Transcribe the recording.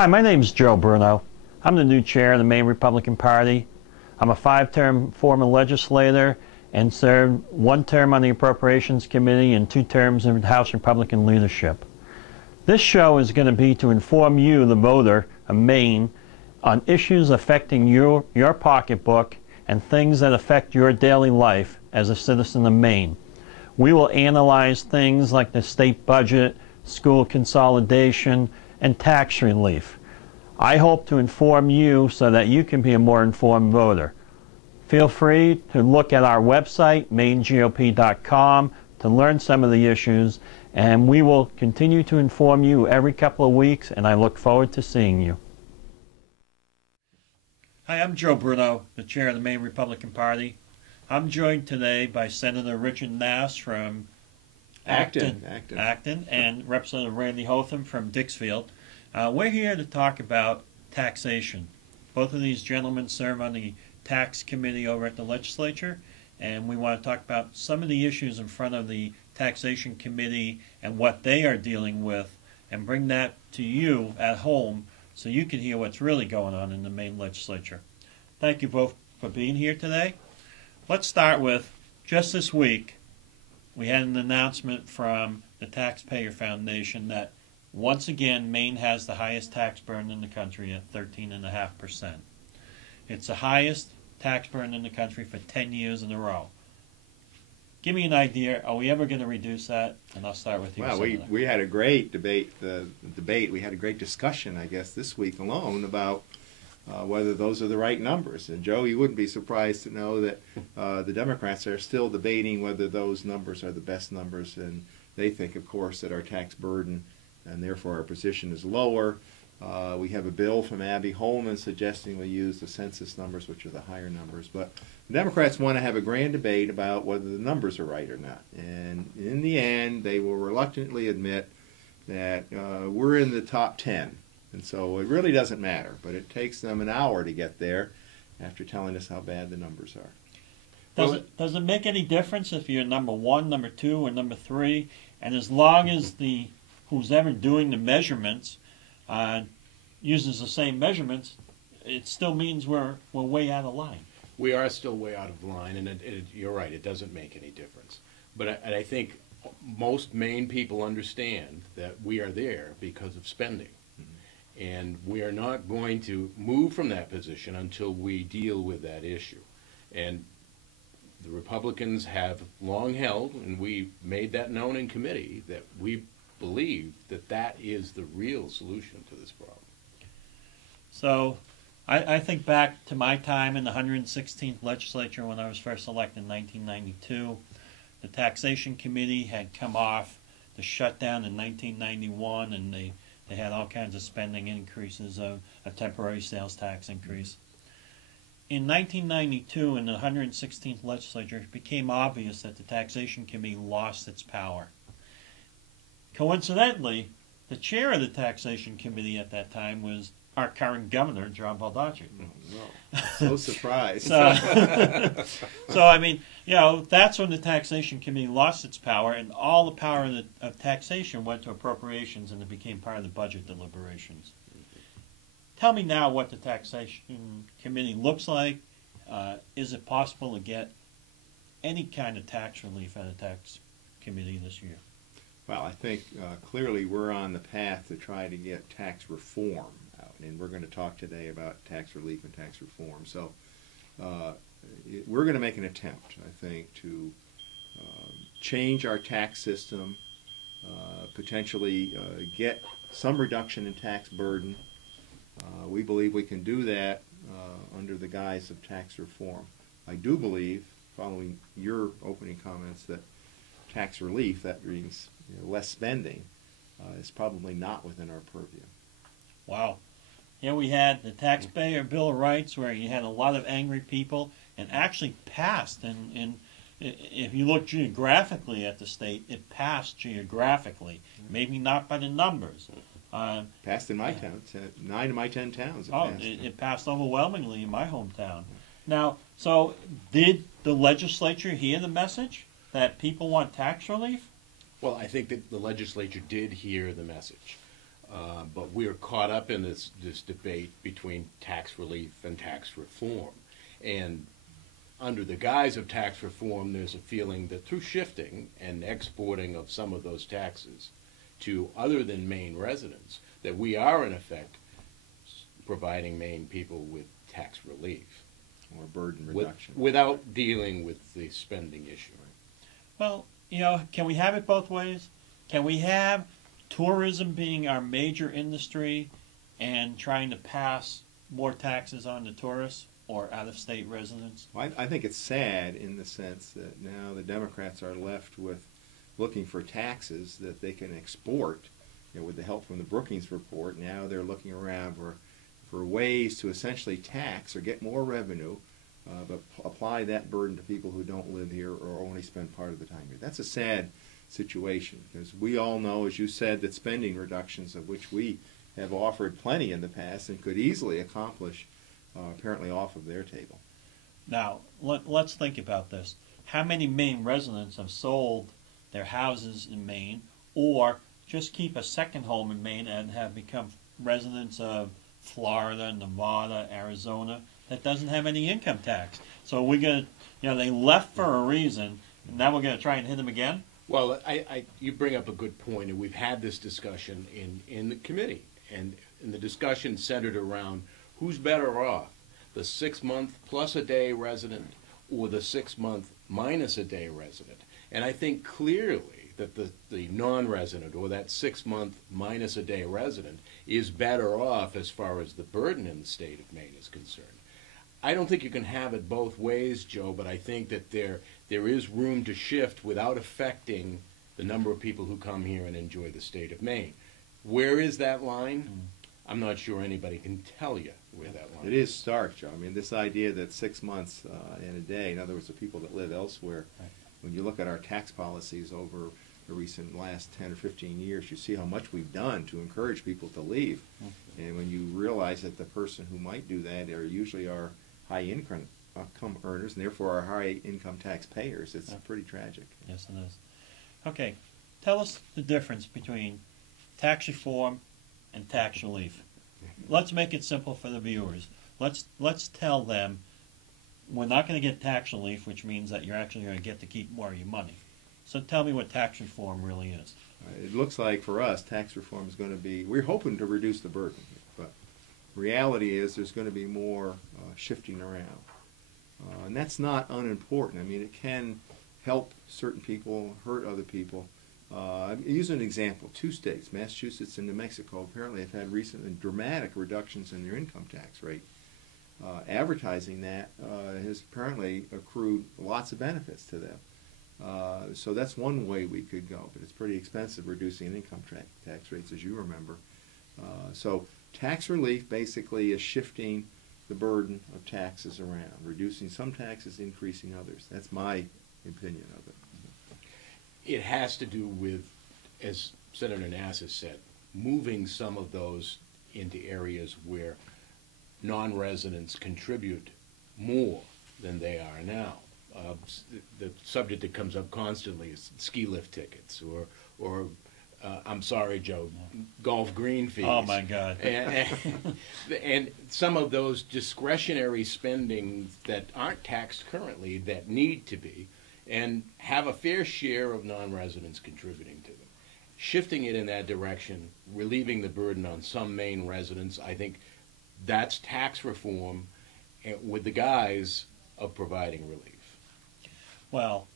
Hi, my name is Joe Bruno. I'm the new chair of the Maine Republican Party. I'm a 5-term former legislator and served 1 term on the Appropriations Committee and 2 terms in House Republican leadership. This show is going to be to inform you, the voter of Maine, on issues affecting your pocketbook and things that affect your daily life as a citizen of Maine. We will analyze things like the state budget, school consolidation, and tax relief. I hope to inform you so that you can be a more informed voter. Feel free to look at our website, mainegop.com, to learn some of the issues, and we will continue to inform you every couple of weeks, and I look forward to seeing you. Hi, I'm Joe Bruno, the chair of the Maine Republican Party. I'm joined today by Senator Richard Nass from R-Acton, and Representative Randy Hotham from R-Dixfield. We're here to talk about taxation. Both of these gentlemen serve on the Tax Committee over at the legislature, and we want to talk about some of the issues in front of the Taxation Committee and what they are dealing with, and bring that to you at home so you can hear what's really going on in the Maine legislature. Thank you both for being here today. Let's start with, just this week, we had an announcement from the Taxpayer Foundation that once again Maine has the highest tax burden in the country at 13.5%. It's the highest tax burden in the country for 10 years in a row. Give me an idea, are we ever going to reduce that? And I'll start with you. Well, we had a great debate, we had a great discussion, I guess, this week alone about whether those are the right numbers. And Joe, you wouldn't be surprised to know that the Democrats are still debating whether those numbers are the best numbers, and they think, of course, that our tax burden and therefore our position is lower. We have a bill from Abby Holman suggesting we use the census numbers, which are the higher numbers. But the Democrats want to have a grand debate about whether the numbers are right or not. And in the end, they will reluctantly admit that we're in the top 10. And so it really doesn't matter, but it takes them an hour to get there after telling us how bad the numbers are. Does it make any difference if you're number 1, number 2, or number 3? And as long as who's ever doing the measurements uses the same measurements, it still means we're way out of line. We are still way out of line, and you're right, it doesn't make any difference. But I think most Maine people understand that we are there because of spending. And we are not going to move from that position until we deal with that issue. And the Republicans have long held, and we made that known in committee, that we believe that that is the real solution to this problem. So I think back to my time in the 116th legislature when I was first elected in 1992. The Taxation Committee had come off the shutdown in 1991, and they had all kinds of spending increases, a temporary sales tax increase. In 1992, in the 116th legislature, it became obvious that the Taxation Committee lost its power. Coincidentally, the chair of the Taxation Committee at that time was our current governor, John Baldacci. Oh, no. So surprised. So I mean, you know, that's when the Taxation Committee lost its power, and all the power of taxation went to appropriations, and it became part of the budget deliberations. Tell me now what the Taxation Committee looks like. Is it possible to get any kind of tax relief out of the Tax Committee this year? Well, I think clearly we're on the path to try to get tax reform out, and we're going to talk today about tax relief and tax reform. So we're going to make an attempt, I think, to change our tax system, potentially get some reduction in tax burden. We believe we can do that under the guise of tax reform. I do believe, following your opening comments, that tax relief, that means less spending, is probably not within our purview. Wow. Here we had the Taxpayer Bill of Rights, where you had a lot of angry people, and actually passed. And if you look geographically at the state, it passed geographically. Maybe not by the numbers. Passed in my town. 9 of my 10 towns. It passed overwhelmingly in my hometown. Now, so did the legislature hear the message that people want tax relief? Well, I think that the legislature did hear the message. But we're caught up in this debate between tax relief and tax reform. And under the guise of tax reform, there's a feeling that through shifting and exporting of some of those taxes to other than Maine residents, that we are in effect providing Maine people with tax relief. Or burden reduction. Without dealing with the spending issue. Well, can we have it both ways? Can we have tourism being our major industry and trying to pass more taxes on to tourists or out-of-state residents? Well, I think it's sad in the sense that now the Democrats are left with looking for taxes that they can export, with the help from the Brookings report. Now they're looking around for ways to essentially tax or get more revenue, but apply that burden to people who don't live here or only spend part of the time here. That's a sad situation, because we all know, as you said, that spending reductions, of which we have offered plenty in the past and could easily accomplish, apparently off of their table. Now, let's think about this. How many Maine residents have sold their houses in Maine or just keep a second home in Maine and have become residents of Florida, Nevada, Arizona that doesn't have any income tax? So we're going to, they left for a reason, and now we're going to try and hit them again? Well, you bring up a good point, and we've had this discussion in the committee, and the discussion centered around who's better off, the 6-month plus a day resident or the 6-month minus a day resident. And I think clearly that the non-resident or that 6-month minus a day resident is better off as far as the burden in the state of Maine is concerned. I don't think you can have it both ways, Joe, but I think that there is room to shift without affecting the number of people who come here and enjoy the state of Maine. Where is that line? I'm not sure anybody can tell you where that line is. It is stark, Joe. I mean, this idea that 6 months in a day, in other words, the people that live elsewhere, when you look at our tax policies over the recent last 10 or 15 years, you see how much we've done to encourage people to leave. And when you realize that the person who might do that are usually our high income earners, and therefore our high income taxpayers, it's pretty tragic. Yes, it is. Okay, tell us the difference between tax reform and tax relief. Let's make it simple for the viewers. Let's tell them we're not going to get tax relief, which means that you're actually going to get to keep more of your money. So tell me what tax reform really is. It looks like for us, tax reform is going to be, we're hoping to reduce the burden, but reality is there's going to be more shifting around. And that's not unimportant. I mean, it can help certain people, hurt other people. I'll use an example. 2 states, Massachusetts and New Mexico, apparently have had recent and dramatic reductions in their income tax rate. Advertising that has apparently accrued lots of benefits to them. So that's one way we could go, but it's pretty expensive reducing income tax rates, as you remember. So tax relief basically is shifting the burden of taxes around, reducing some taxes, increasing others. That's my opinion of it. It has to do with, as Senator Nass has said, moving some of those into areas where non-residents contribute more than they are now. The subject that comes up constantly is ski lift tickets or I'm sorry, Joe, golf green fees. Oh, my God. And some of those discretionary spending that aren't taxed currently that need to be, and have a fair share of non-residents contributing to them. Shifting it in that direction, relieving the burden on some Maine residents, I think that's tax reform with the guise of providing relief. Well,